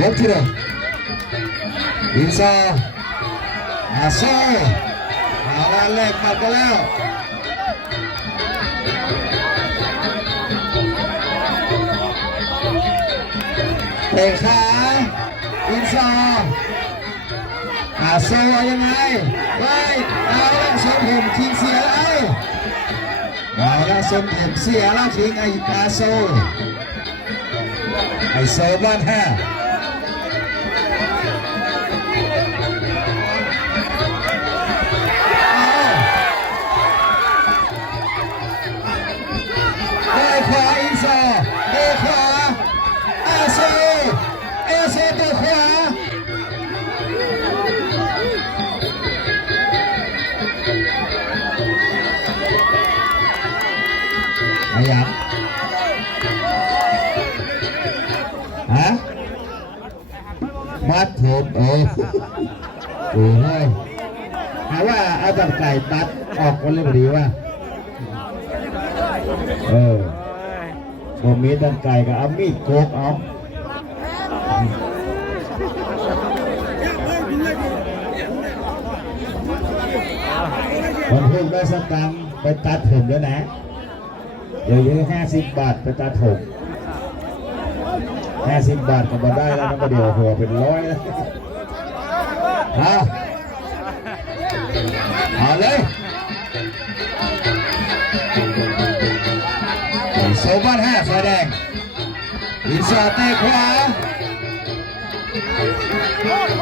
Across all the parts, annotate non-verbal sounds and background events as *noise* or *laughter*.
Nhất chưa được Đi xa À xa À là lệch mà có leo Thể xa Đi xa À xa à là, là như này Vậy À là xa hình chính xe lại À là xa hình xe lại Chính anh ta xa Anh xa bắt ha Anh xa มัดผมเออโอ้โหหาว่าอาจารย์ไก่ตัดออกคนเรียบร้อว่า เออบอมีดันไก่กับอามีดโกกเอา คนเพิ่งได้สตังไปตัดผมเด้๋ยวนะเดี๋ยวยืมห้าสิบบาทไปตัดผมห้าสิบบาทก็มาได้แล้วนะประเดี๋ยวหัวเป็นร้อยฮะอาเลยโซบานห้่สายแดงอินซาเต้ขวา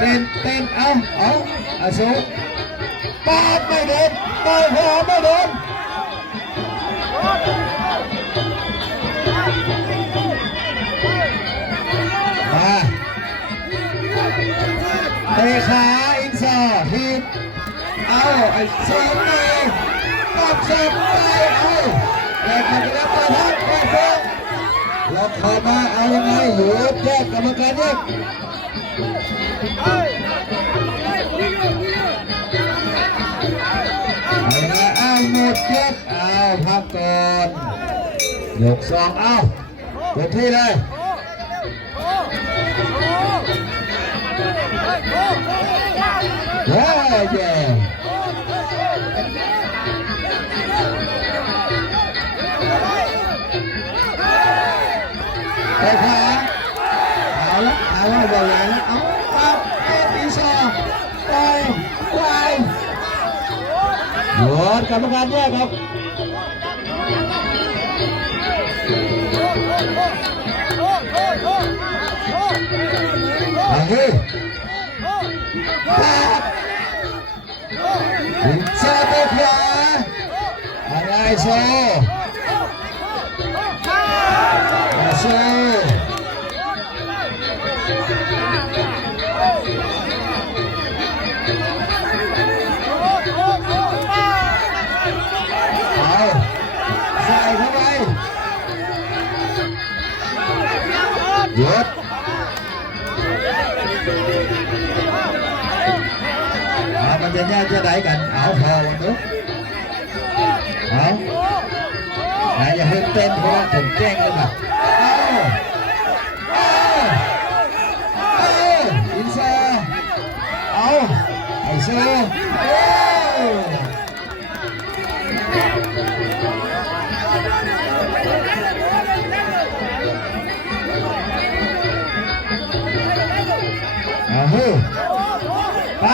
Tên tên à ah. ở ah. à số ba mươi đến ba mươi đến ba tê khá in sờ hít à ở số này tập trung tay ơi để này không bị đánh tay hết ล็อกเข้ามาเอายังไงหยุดแยกกรรมการแยกยกสองเอาเต็มที่เลยเย้เย้เฮ้ย quá vừa lại nó ấm pháp episode tay quay rồi cảm ơn anh nhé các bạn Chào tất cả. Hãy subscribe vậy yep. à, mình nhìn nha cho đại cảnh ảo hờ một chút không này giờ hướng tên của anh thường trang lên mà Oh, I see.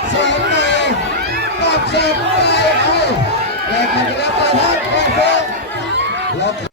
*laughs* Up, uh, Thank you. Love, love, love, love. Love.